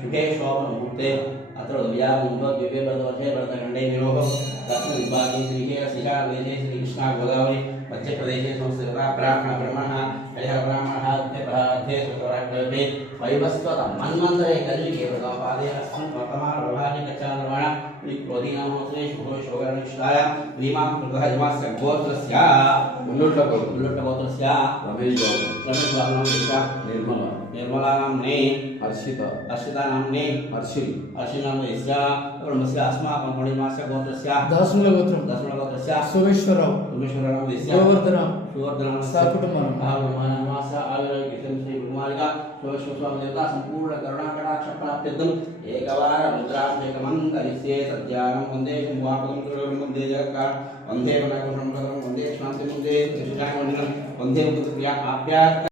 शुभे शोभमुहूर्ते अत्र द्विवे व्रतवर्षे व्रतखण्डे विरोहो दक्षिण विभागे श्रीशैलदेशे श्रीकृष्णा गोदावरी मध्यप्रदेशे संस्कृता ब्राह्मण ब्रह्मणः हरिहर ब्राह्मणः उत्तरभारते सुतराग्रहे वैवस्वत मन्वन्तरे कलियुगे व्रतपादेन अस्मिन् वर्तमान प्रभागे कच्चान्द्रमण क्रोधीनामोत्रे शुभो शोभनिष्ठाय रीमां कृतहजमास्य गोत्रस्य उल्लुट्टगोत्रस्य रमेश निर्मला नाम्ने अर्शिता नाम्ने अर्शिल नाम्ने ब्रह्मस्य अस्माकं मणिमास्य गोत्रस्य दशमलगोत्रस्य सोमेश्वरराव नाम्ने सुवर्धन सकुटुंबमानमास्य आयुर्वेदं श्री गुरुमार्ग सोमेश्वर देवता संपूर्ण करुणाकटाक्ष प्राप्त्यर्थम् एकवारं रुद्राभिषेकं करिष्ये सत्यानं वन्दे शुभापदं वन्दे जगत्कार वन्दे वनाकं वन्दे शान्तिं वन्दे त्रिशूलां वन्दे पुत्रप्रिया आप्यात्